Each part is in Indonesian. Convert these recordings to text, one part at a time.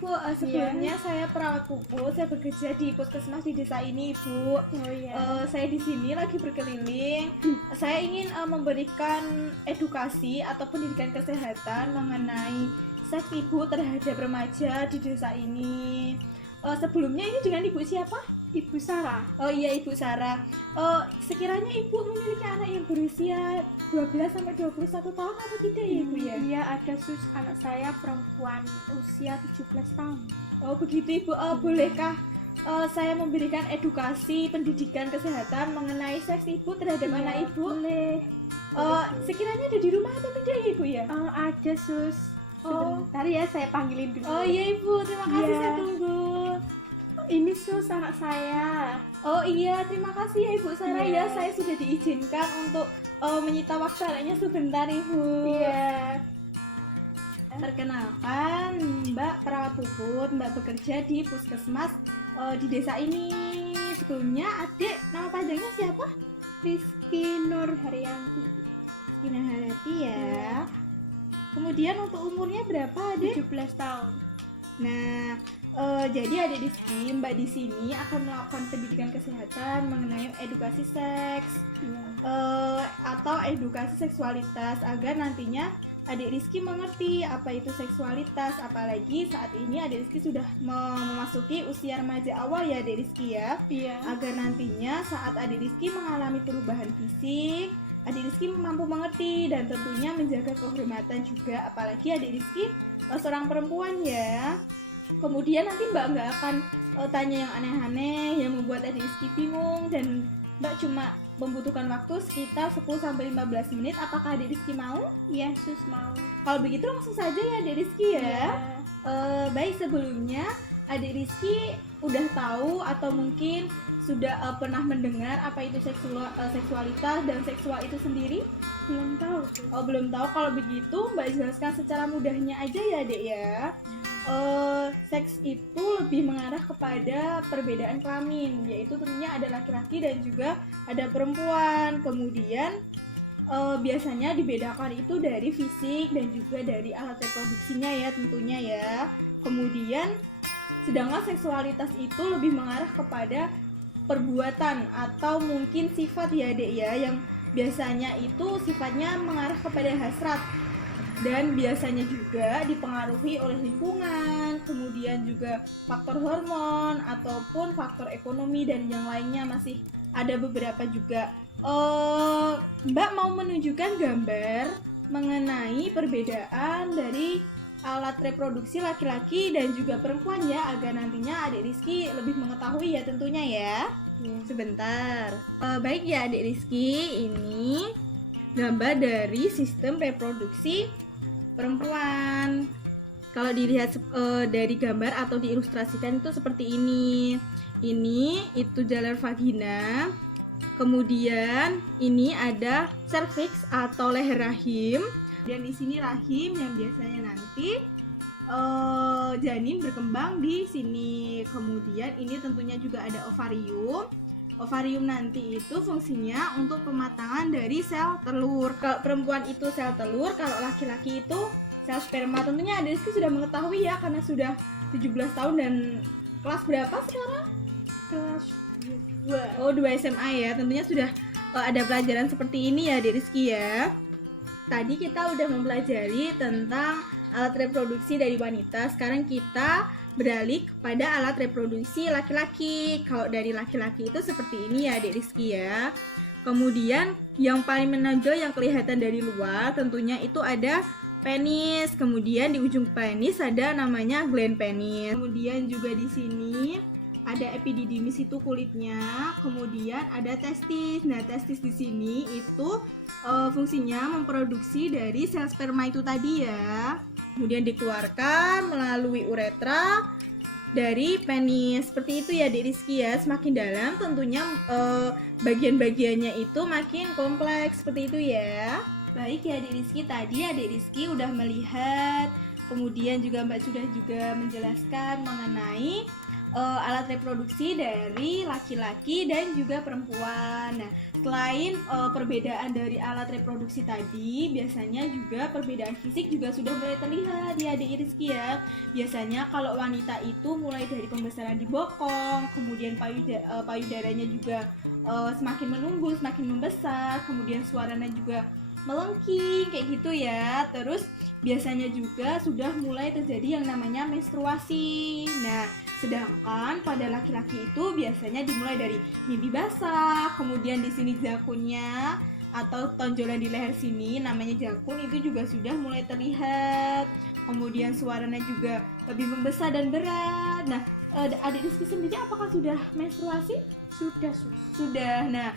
Ibu, sebelumnya saya perawat pupus, saya bekerja di puskesmas di desa ini, Ibu. Oh iya. Saya di sini lagi berkeliling. Saya ingin memberikan edukasi atau pendidikan kesehatan mengenai seks Ibu terhadap remaja di desa ini. Sebelumnya ini dengan Ibu siapa? Ibu Sarah. Oh iya, Ibu Sarah. Sekiranya Ibu memiliki anak yang berusia 12 sampai 21 tahun atau tidak ya, Ibu ya? Iya, ada anak saya perempuan usia 17 tahun. Oh begitu, Ibu. Bolehkah saya memberikan edukasi pendidikan kesehatan mengenai seks Ibu terhadap Iya, anak Ibu? Boleh. Sekiranya ada di rumah atau tidak ya, Ibu ya? Ada sus. Sebentar ya, saya panggilin dulu. Oh iya, Ibu, terima kasih. Iya. Saya tunggu. Ini sus anak saya. Oh iya, terima kasih ya Ibu Sarah. Iya. Ya, saya sudah diizinkan untuk menyita waktu anaknya sebentar, Ibu. Iya. Perkenalkan, Mbak perawat puput, Mbak bekerja di puskesmas di desa ini. Sebelumnya adik nama panjangnya siapa? Rizky Nur Haryanti. Gina Harati ya. Iya. Kemudian untuk umurnya berapa, adik? 17 tahun. Nah, jadi adik Rizky, Mbak di sini akan melakukan pendidikan kesehatan mengenai edukasi seks Iya. atau edukasi seksualitas agar nantinya adik Rizky mengerti apa itu seksualitas, apalagi saat ini adik Rizky sudah memasuki usia remaja awal ya adik Rizky ya. Iya. Agar nantinya saat adik Rizky mengalami perubahan fisik, adik Rizky mampu mengerti dan tentunya menjaga kehormatan juga, apalagi adik Rizky seorang perempuan ya. Kemudian nanti Mbak nggak akan tanya yang aneh-aneh yang membuat adik Rizky bingung, dan Mbak cuma membutuhkan waktu sekitar 10-15 menit. Apakah adik Rizky mau? Iya sus, mau. Kalau begitu langsung saja ya adik Rizky ya. Iya. Baik, sebelumnya adik Rizky udah tahu atau mungkin sudah pernah mendengar apa itu seksualitas dan seksual itu sendiri? Belum tahu sus. Oh, belum tahu. Kalau begitu Mbak jelaskan secara mudahnya aja ya adik ya. Seks itu lebih mengarah kepada perbedaan kelamin, yaitu tentunya ada laki-laki dan juga ada perempuan. Kemudian biasanya dibedakan itu dari fisik dan juga dari alat reproduksinya ya tentunya ya. Kemudian sedangkan seksualitas itu lebih mengarah kepada perbuatan atau mungkin sifat ya dek ya, yang biasanya itu sifatnya mengarah kepada hasrat dan biasanya juga dipengaruhi oleh lingkungan, kemudian juga faktor hormon ataupun faktor ekonomi dan yang lainnya, masih ada beberapa juga. Mbak mau menunjukkan gambar mengenai perbedaan dari alat reproduksi laki-laki dan juga perempuan ya, agar nantinya adik Rizky lebih mengetahui ya tentunya ya. Sebentar. Baik ya adik Rizky, ini gambar dari sistem reproduksi perempuan. Kalau dilihat dari gambar atau diilustrasikan itu seperti ini. Ini itu jalan vagina. Kemudian ini ada cervix atau leher rahim. Dan di sini rahim yang biasanya nanti janin berkembang di sini. Kemudian ini tentunya juga ada ovarium. Ovarium nanti itu fungsinya untuk pematangan dari sel telur. Kalau perempuan itu sel telur, kalau laki-laki itu sel sperma. Tentunya adik Rizky sudah mengetahui ya, karena sudah 17 tahun dan kelas berapa sekarang? Kelas 2. Oh, 2 SMA ya. Tentunya sudah ada pelajaran seperti ini ya adik Rizky ya. Tadi kita udah mempelajari tentang alat reproduksi dari wanita. Sekarang kita beralih kepada alat reproduksi laki-laki. Kalau dari laki-laki itu seperti ini ya adik Rizky ya. Kemudian yang paling menonjol yang kelihatan dari luar tentunya itu ada penis. Kemudian di ujung penis ada namanya gland penis. Kemudian juga di sini ada epididymis, itu kulitnya. Kemudian ada testis. Nah, testis di sini itu fungsinya memproduksi dari sel sperma itu tadi ya. Kemudian dikeluarkan melalui uretra dari penis. Seperti itu ya Dek Rizky ya. Semakin dalam tentunya bagian-bagiannya itu makin kompleks. Seperti itu ya. Baik ya Dek Rizky, tadi Dek Rizky udah melihat, kemudian juga Mbak sudah juga menjelaskan mengenai alat reproduksi dari laki-laki dan juga perempuan. Nah, selain perbedaan dari alat reproduksi tadi, biasanya juga perbedaan fisik juga sudah mulai terlihat ya Adik Rizky ya. Biasanya kalau wanita itu mulai dari pembesaran di bokong, kemudian payudaranya juga semakin menumbuh, semakin membesar, kemudian suaranya juga melengking kayak gitu ya. Terus biasanya juga sudah mulai terjadi yang namanya menstruasi. Nah, sedangkan pada laki-laki itu biasanya dimulai dari mimpi basah, kemudian di sini jakunnya atau tonjolan di leher sini namanya jakun itu juga sudah mulai terlihat. Kemudian suaranya juga lebih membesar dan berat. Nah, Adik Rizky sendiri apakah sudah menstruasi? Sudah, Sus. Sudah. Nah,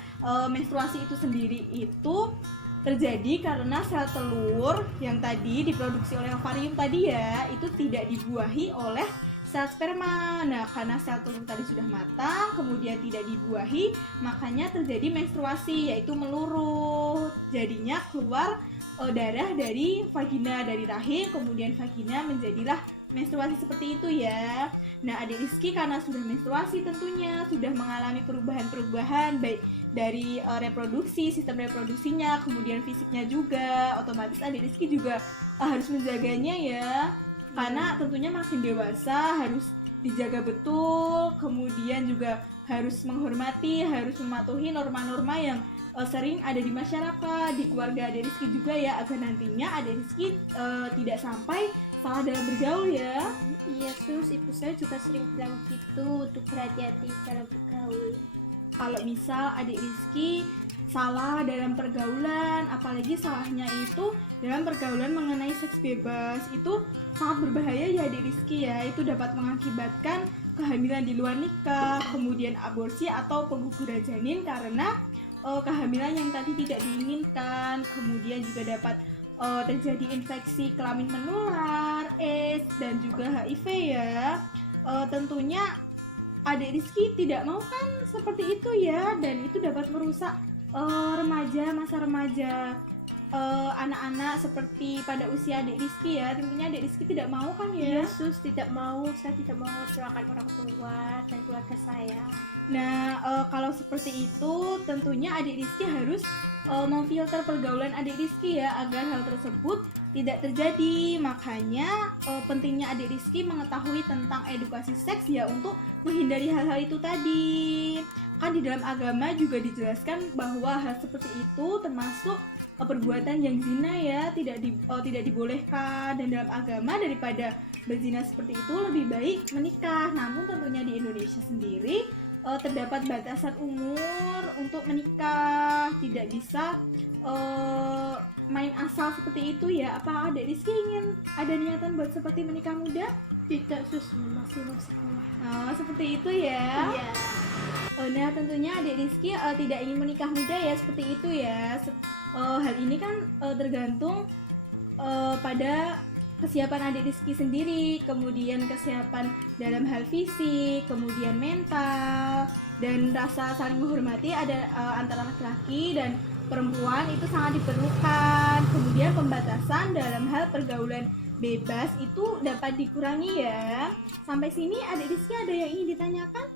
menstruasi itu sendiri itu terjadi karena sel telur yang tadi diproduksi oleh ovarium tadi ya, itu tidak dibuahi oleh sel sperma. Nah, karena sel telur tadi sudah matang, kemudian tidak dibuahi, makanya terjadi menstruasi, yaitu meluruh. Jadinya keluar darah dari vagina, dari rahim, kemudian vagina menjadilah menstruasi seperti itu ya. Nah, Adik Rizky karena sudah menstruasi tentunya sudah mengalami perubahan-perubahan baik dari reproduksi, sistem reproduksinya, kemudian fisiknya juga. Otomatis Adik Rizky juga harus menjaganya ya. Karena tentunya makin dewasa harus dijaga betul, kemudian juga harus menghormati, harus mematuhi norma-norma yang sering ada di masyarakat, di keluarga Adik Rizky juga ya, agar nantinya Adik Rizky tidak sampai salah dalam bergaul ya. Iya, Sus, ibu saya juga sering bilang gitu, untuk berhati-hati dalam bergaul. Kalau misal Adik Rizky salah dalam pergaulan, apalagi salahnya itu dalam pergaulan mengenai seks bebas, itu sangat berbahaya ya Adik Rizky ya. Itu dapat mengakibatkan kehamilan di luar nikah, kemudian aborsi atau pengguguran janin karena kehamilan yang tadi tidak diinginkan, kemudian juga dapat terjadi infeksi kelamin menular, AIDS, dan juga HIV ya. Tentunya Adik Rizky tidak mau kan seperti itu ya, dan itu dapat merusak masa remaja, anak-anak seperti pada usia Adik Rizky ya. Tentunya Adik Rizky tidak mau kan ya. Iya, Sus, tidak mau. Saya tidak mau mengecewakan orang tua dan keluarga saya. Nah, kalau seperti itu tentunya Adik Rizky harus memfilter pergaulan Adik Rizky ya, agar hal tersebut tidak terjadi. Makanya pentingnya Adik Rizky mengetahui tentang edukasi seks ya, untuk menghindari hal-hal itu tadi. Kan di dalam agama juga dijelaskan bahwa hal seperti itu termasuk perbuatan yang zina ya, tidak dibolehkan. Dan dalam agama daripada berzina seperti itu lebih baik menikah. Namun tentunya di Indonesia sendiri terdapat batasan umur untuk menikah, tidak bisa main asal seperti itu ya. Apa Adik Rizky ingin ada niatan buat seperti menikah muda? Tidak, Sus, masih mau sekolah. Seperti itu ya. Iya. Nah, tentunya Adik Rizky tidak ingin menikah muda ya, seperti itu ya. Hal ini kan tergantung pada kesiapan Adik Rizky sendiri, kemudian kesiapan dalam hal fisik, kemudian mental, dan rasa saling menghormati ada antara laki-laki dan perempuan itu sangat diperlukan. Kemudian pembatasan dalam hal pergaulan bebas itu dapat dikurangi ya. Sampai sini Adik Rizky ada yang ingin ditanyakan?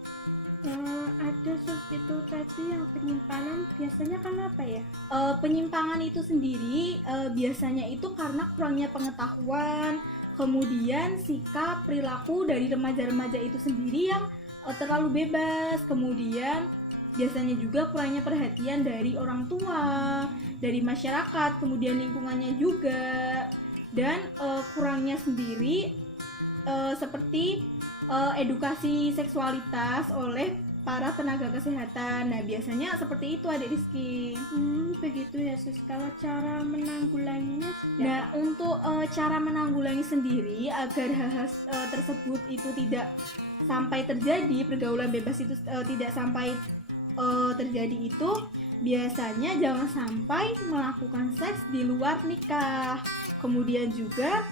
Ada, Sus, itu tadi yang penyimpangan biasanya kenapa ya? Penyimpangan itu sendiri biasanya itu karena kurangnya pengetahuan, kemudian sikap perilaku dari remaja-remaja itu sendiri yang terlalu bebas, kemudian biasanya juga kurangnya perhatian dari orang tua, dari masyarakat, kemudian lingkungannya juga, dan kurangnya sendiri seperti edukasi seksualitas oleh para tenaga kesehatan. Nah, biasanya seperti itu Adik Rizky. Begitu ya, Sus. Kalau cara menanggulanginya Nah, untuk cara menanggulangi sendiri agar hal-hal tersebut itu tidak sampai terjadi, pergaulan bebas itu tidak sampai terjadi, itu biasanya jangan sampai melakukan seks di luar nikah. Kemudian juga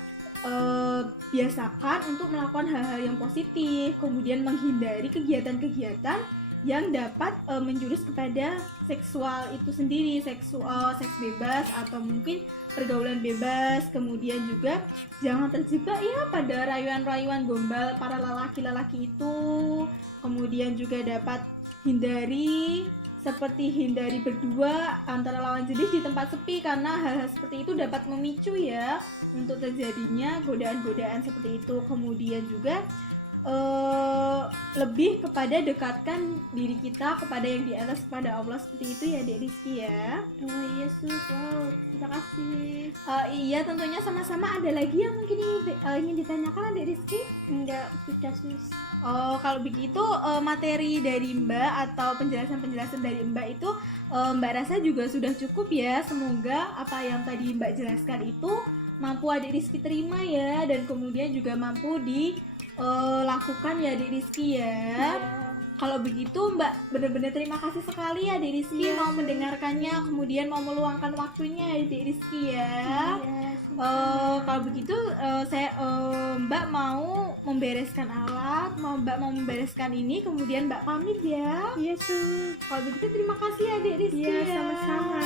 biasakan untuk melakukan hal-hal yang positif, kemudian menghindari kegiatan-kegiatan yang dapat menjurus kepada seksual itu sendiri, seks bebas atau mungkin pergaulan bebas. Kemudian juga jangan terjebak ya pada rayuan-rayuan gombal para lelaki-lelaki itu. Kemudian juga dapat hindari berdua antara lawan jenis di tempat sepi, karena hal-hal seperti itu dapat memicu ya untuk terjadinya godaan-godaan seperti itu. Kemudian juga lebih kepada dekatkan diri kita kepada yang di atas, kepada Allah, seperti itu ya Dek Rizky ya. Oh iya sus, wow, terima kasih. Iya, tentunya sama-sama. Ada lagi yang mungkin ingin ditanyakan Dek Rizky? Enggak, sudah sus. Oh, kalau begitu materi dari Mbak atau penjelasan-penjelasan dari Mbak itu Mbak rasa juga sudah cukup ya. Semoga apa yang tadi Mbak jelaskan itu mampu Adik Rizky terima ya, dan kemudian juga mampu dilakukan ya Adik Rizky ya. Kalau begitu Mbak benar-benar terima kasih sekali ya Adik Rizky mau mendengarkannya, kemudian mau meluangkan waktunya ya Adik Rizky ya. Kalau begitu Mbak mau membereskan alat, Mbak mau membereskan ini, kemudian Mbak pamit ya. Iya sus. Kalau begitu terima kasih ya Adik Rizky. Iya, sama-sama.